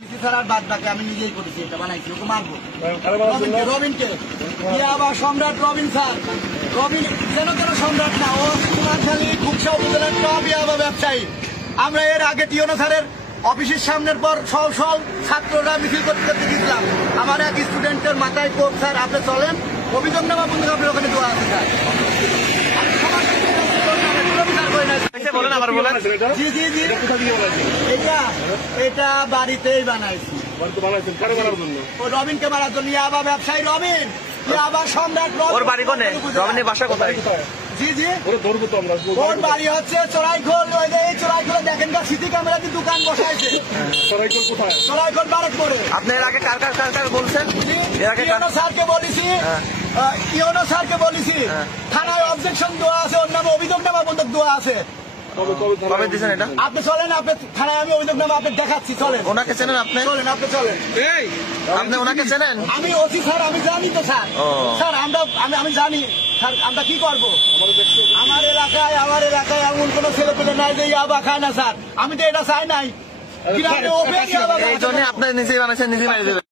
বাদ বাকি আমি নিজেই করেছি, এটা বানাইছি, ওকে মারবো। রবিনকে আবার সম্রাট রবিন স্যার, রবিন যেন কেন সম্রাট না, ও কুমারখালী খুবসা উপজেলার টপ ইয়াবা ব্যবসায়ী। আমরা এর আগে টিওনো স্যারের অফিসের সামনের পর সব ছাত্ররা মিছিল করতে করতে গেছিলাম। আমার এক স্টুডেন্টের মাথায় কোপ, স্যার আপনি চলেন, অভিযোগ নেওয়া বন্ধু আপনার ওখানে দোয়া আছে স্যার। এটা বাড়িতেই বানাইছি, রবিনকে মারার জন্য। ইয়াবা ব্যবসায়ী রবিন, ইয়াবা সম্রাট ওর বাড়ি কোনে? রবিনের বাসা কোথায়? জি জি, ওর বাড়ি হচ্ছে চড়াইখোল। ওই যে এই চড়াইখোলে দেখেন না, সিসি ক্যামেরাতে দোকান বসাইছে। চড়াইখোল বারাকপুরে। আপনি এর আগে কার কার কার কার বলছেন? ইউনো স্যারকে বলেছি, ইউনো স্যারকে বলেছি, থানায় অবজেকশন দেওয়া আছে, ওর নামে অভিযোগ নামা বন্ধক দেওয়া আছে। কবে দিয়েছেন এটা? আপনি চলেন, আপনি থানায় আমি অভিযোগ নামা আপনি দেখাচ্ছি, চলেন। ওনাকে চেনেন আপনি? চলেন, আপনি চলেন। আপনি ওনাকে চেনেন? আমি ওসি স্যার, আমি জানি তো স্যার। স্যার আমি জানি স্যার, আমরা কি করবো? আমার এলাকায় এমন কোন ছেলে পেলে নাই যে ইয়াবা খায় না স্যার। আমি তো এটা চাই নাই। এই জন্য আপনি নিজেই বানাইছেন, নিজেই মারি দেবেন।